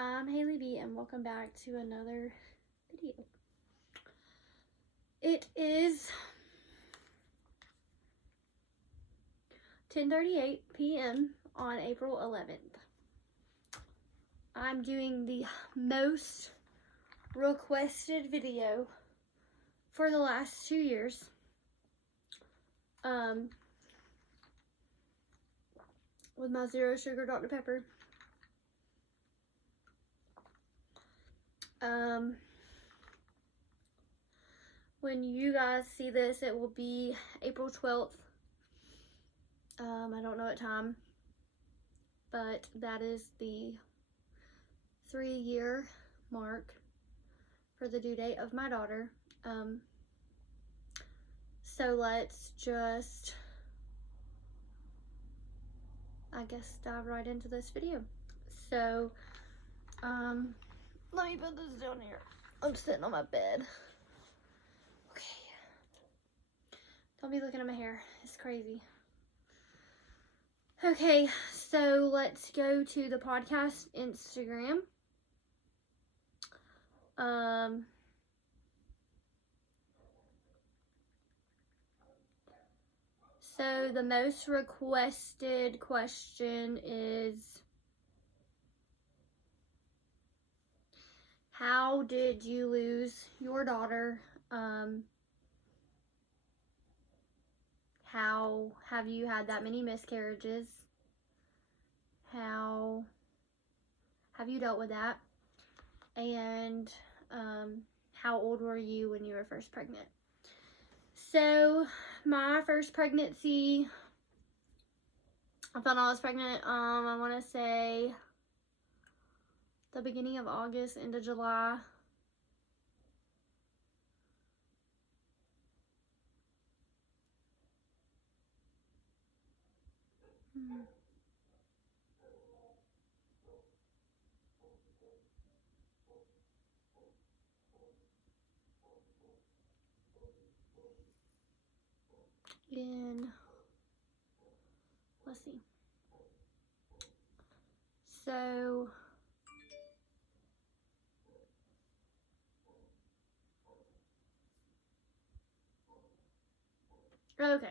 I'm Haley B, and welcome back to another video. It is 10:38 p.m. on April 11th. I'm doing the most requested video for the last 2 years. With my zero sugar Dr. Pepper. When you guys see this, it will be April 12th. I don't know what time, but that is the 3-year mark for the due date of my daughter. So let's just, I guess, dive right into this video. So, let me put this down here. I'm sitting on my bed. Okay. Don't be looking at my hair. It's crazy. Okay, so let's go to the podcast Instagram. So the most requested question is, how did you lose your daughter? How have you had that many miscarriages? How have you dealt with that? And how old were you when you were first pregnant? So my first pregnancy, I found out I was pregnant, I want to say the beginning of August into July. And let's see. So okay.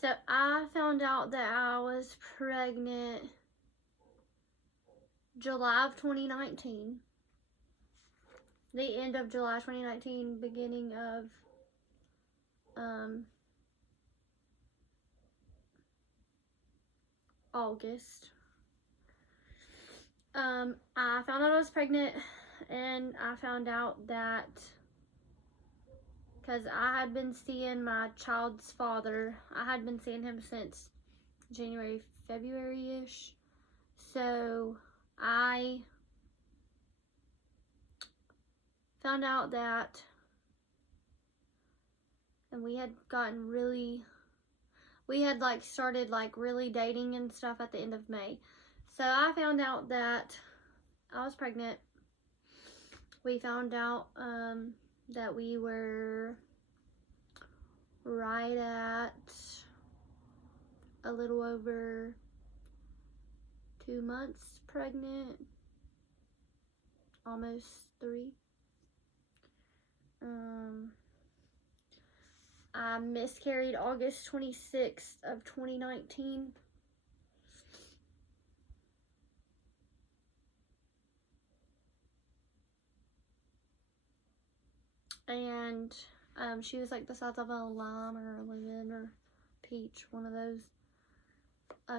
So I found out that I was pregnant July of 2019. The end of July 2019, beginning of August. I found out I was pregnant, and I found out that because I had been seeing my child's father. I had been seeing him since January, February-ish. So I found out that, and we had started really dating and stuff at the end of May. So I found out that I was pregnant. We found out that we were right at a little over 2 months pregnant, almost 3. I miscarried August 26th of 2019. And she was like the size of a lime or a lemon or peach, one of those.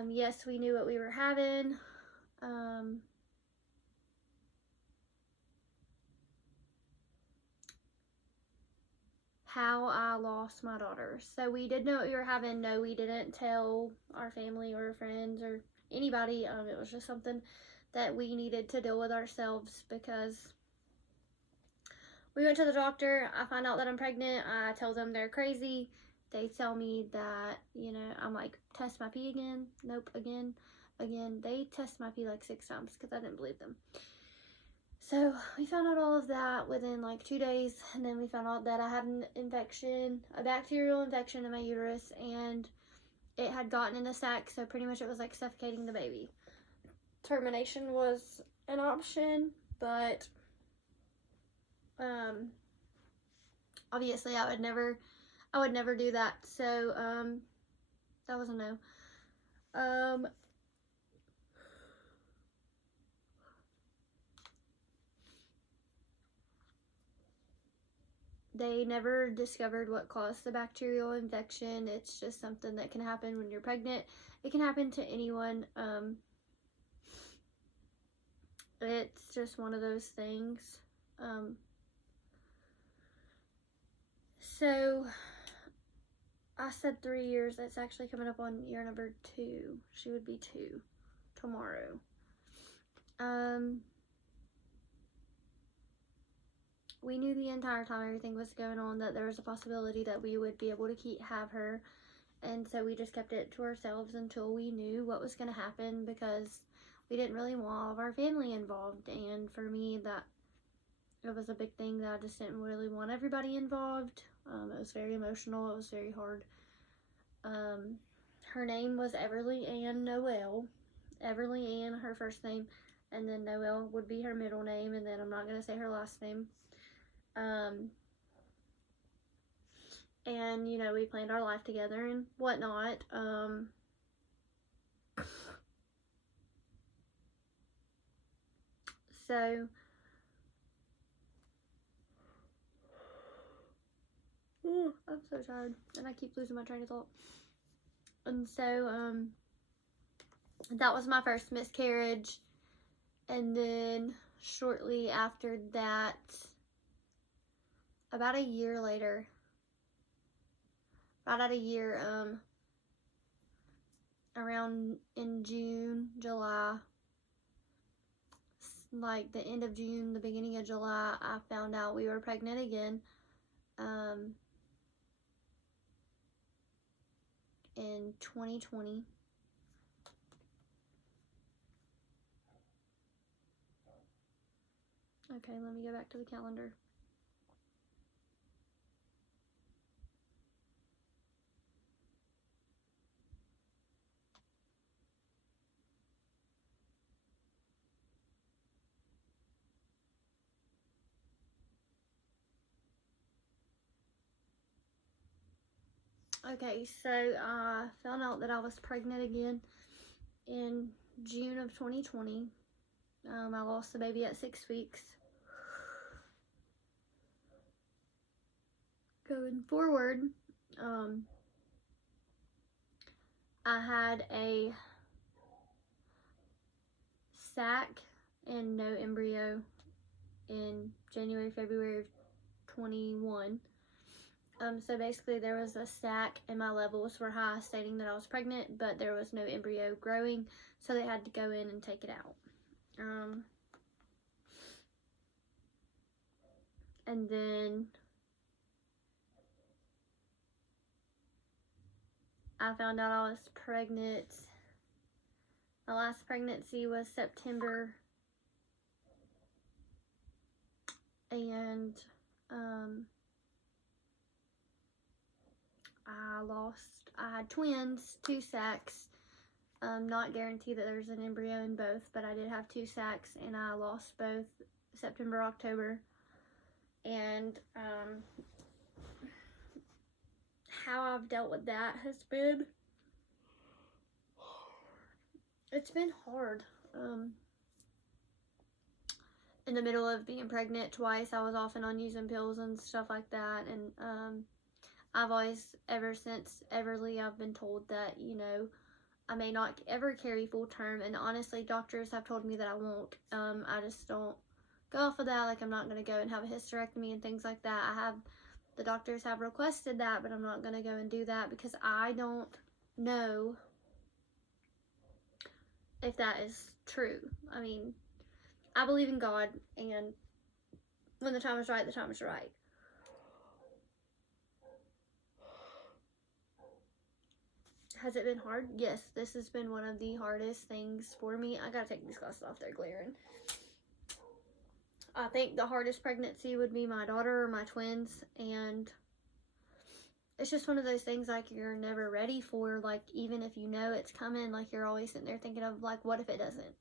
Yes, we knew what we were having. How I lost my daughter. So we did know what we were having. No, we didn't tell our family or friends or anybody. It was just something that we needed to deal with ourselves, because we went to the doctor. I find out that I'm pregnant. I tell them they're crazy. They tell me that, I'm like, test my pee again. Nope, again. They test my pee like 6 times because I didn't believe them. So we found out all of that within 2 days, and then we found out that I had an infection, a bacterial infection in my uterus, and it had gotten in the sac, so pretty much it was like suffocating the baby. termination was an option, but obviously I would never do that. So that was a no. They never discovered what caused the bacterial infection. It's just something that can happen when you're pregnant. It can happen to anyone. It's just one of those things. So I said 3 years. It's actually coming up on year number 2. She would be 2 tomorrow. We knew the entire time everything was going on that there was a possibility that we would be able to have her, and so we just kept it to ourselves until we knew what was going to happen, because we didn't really want all of our family involved. And for me, that it was a big thing that I just didn't really want everybody involved. It was very emotional. It was very hard. Her name was Everly Ann Noel. Everly Ann, her first name, and then Noel would be her middle name, and then I'm not going to say her last name. And, you know, we planned our life together and whatnot. So, I'm so tired, and I keep losing my train of thought. And so, that was my first miscarriage, and then shortly after that, about a year later, around in June, July, like the end of June, the beginning of July, I found out we were pregnant again. In 2020. Okay, let me go back to the calendar. Okay, so I found out that I was pregnant again in June of 2020. I lost the baby at 6 weeks. Going forward, I had a sac and no embryo in January, February of 21. So basically there was a sac and my levels were high, stating that I was pregnant, but there was no embryo growing, so they had to go in and take it out. And then I found out I was pregnant. My last pregnancy was September, and I had twins, 2 sacs. Not guaranteed that there's an embryo in both, but I did have 2 sacs, and I lost both September, October. And how I've dealt with that has been, it's been hard. In the middle of being pregnant twice, I was off and on using pills and stuff like that, and I've always, ever since Everly, I've been told that, you know, I may not ever carry full term, and honestly, doctors have told me that I won't. I just don't go off of that. Like, I'm not going to go and have a hysterectomy and things like that. The doctors have requested that, but I'm not going to go and do that because I don't know if that is true. I mean, I believe in God, and when the time is right, the time is right. Has it been hard? Yes, this has been one of the hardest things for me. I gotta take these glasses off, they're glaring. I think the hardest pregnancy would be my daughter or my twins, and it's just one of those things like you're never ready for. Like, even if you know it's coming, like you're always sitting there thinking of like, what if it doesn't?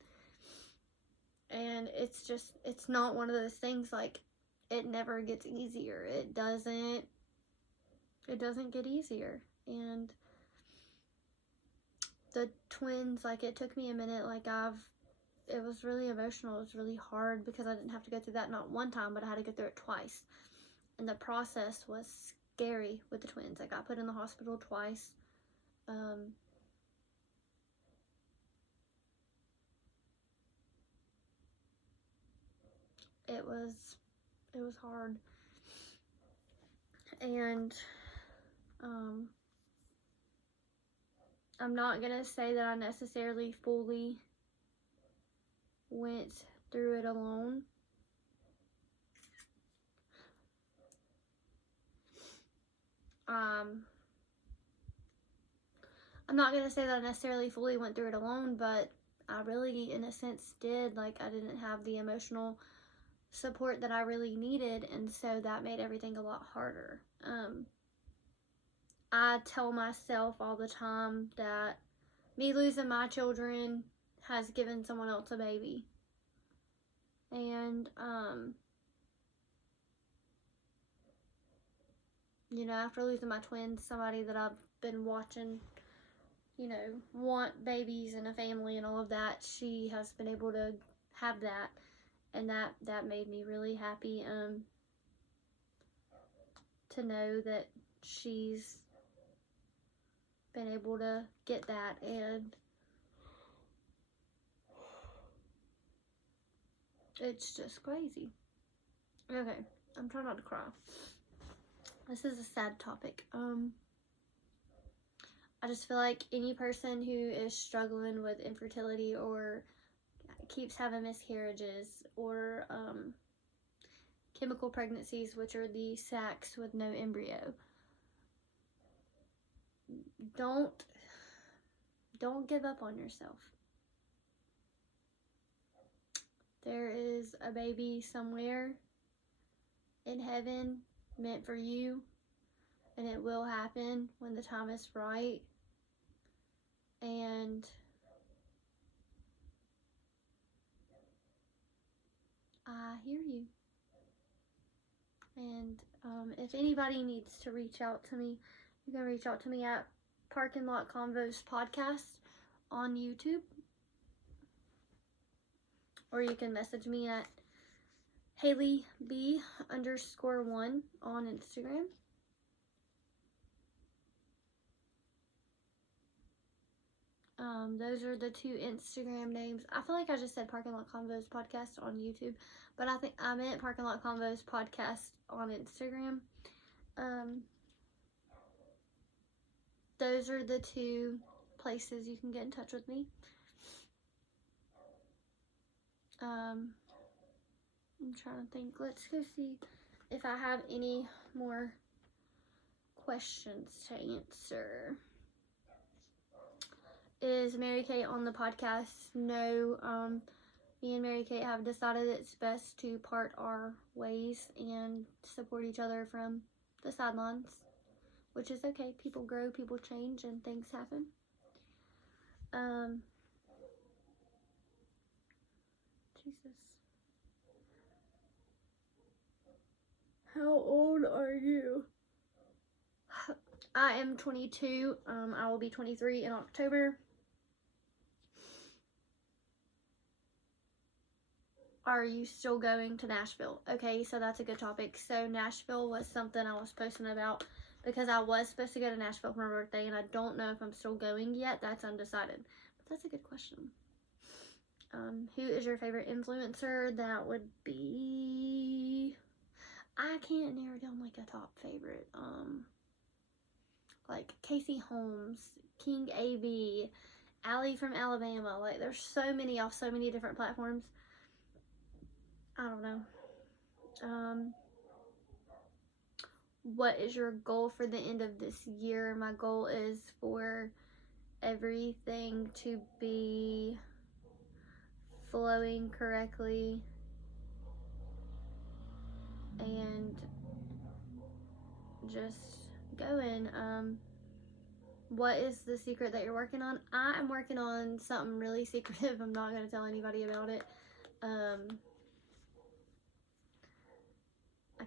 And it's not one of those things like it never gets easier. It doesn't get easier. And the twins, like, it took me a minute. Like, it was really emotional. It was really hard because I didn't have to go through that not one time, but I had to go through it twice. And the process was scary with the twins. I got put in the hospital twice. It was hard. And I'm not gonna say that I necessarily fully went through it alone. I'm not gonna say that I necessarily fully went through it alone, but I really, in a sense, did. Like, I didn't have the emotional support that I really needed, and so that made everything a lot harder. I tell myself all the time that me losing my children has given someone else a baby. And, you know, after losing my twins, somebody that I've been watching, you know, want babies and a family and all of that, she has been able to have that. And that made me really happy, to know that she's been able to get that. And it's just crazy. Okay, I'm trying not to cry. This is a sad topic. I just feel like any person who is struggling with infertility or keeps having miscarriages or chemical pregnancies, which are the sacs with no embryo, don't give up on yourself. There is a baby somewhere in heaven meant for you, and it will happen when the time is right. And I hear you. And if anybody needs to reach out to me, you can reach out to me at Parking Lot Convos Podcast on YouTube, or you can message me at HaleyB_1 on Instagram. Those are the two Instagram names. I feel like I just said Parking Lot Convos Podcast on YouTube, but I think I meant Parking Lot Convos Podcast on Instagram. Those are the two places you can get in touch with me. I'm trying to think. Let's go see if I have any more questions to answer. Is Mary Kate on the podcast? No. Me and Mary Kate have decided it's best to part our ways and support each other from the sidelines, which is okay. People grow, people change, and things happen. Jesus. How old are you? I am 22. I will be 23 in October. Are you still going to Nashville? Okay, so that's a good topic. So Nashville was something I was posting about because I was supposed to go to Nashville for my birthday, and I don't know if I'm still going yet. That's undecided. But that's a good question. Who is your favorite influencer? That would be... I can't narrow down like a top favorite. Like Casey Holmes, King AB, Allie from Alabama. Like, there's so many off so many different platforms. I don't know. What is your goal for the end of this year? My goal is for everything to be flowing correctly and just going. What is the secret that you're working on? I am working on something really secretive. I'm not going to tell anybody about it. I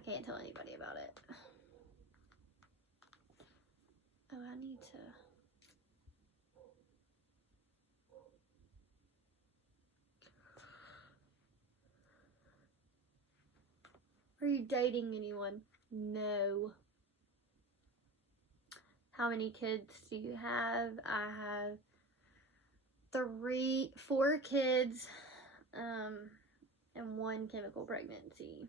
can't tell anybody about it. Oh, I need to. Are you dating anyone? No. How many kids do you have? I have 4 kids, and 1 chemical pregnancy.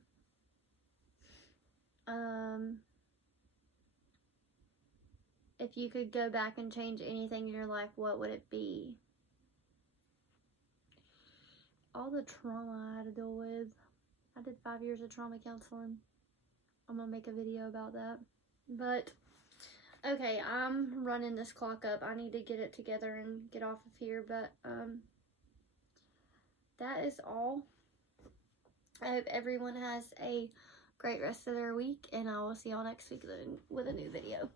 If you could go back and change anything in your life, what would it be? All the trauma I had to deal with. I did 5 years of trauma counseling. I'm gonna make a video about that. But, okay, I'm running this clock up. I need to get it together and get off of here. But, that is all. I hope everyone has a great rest of their week. And I will see y'all next week with a new video.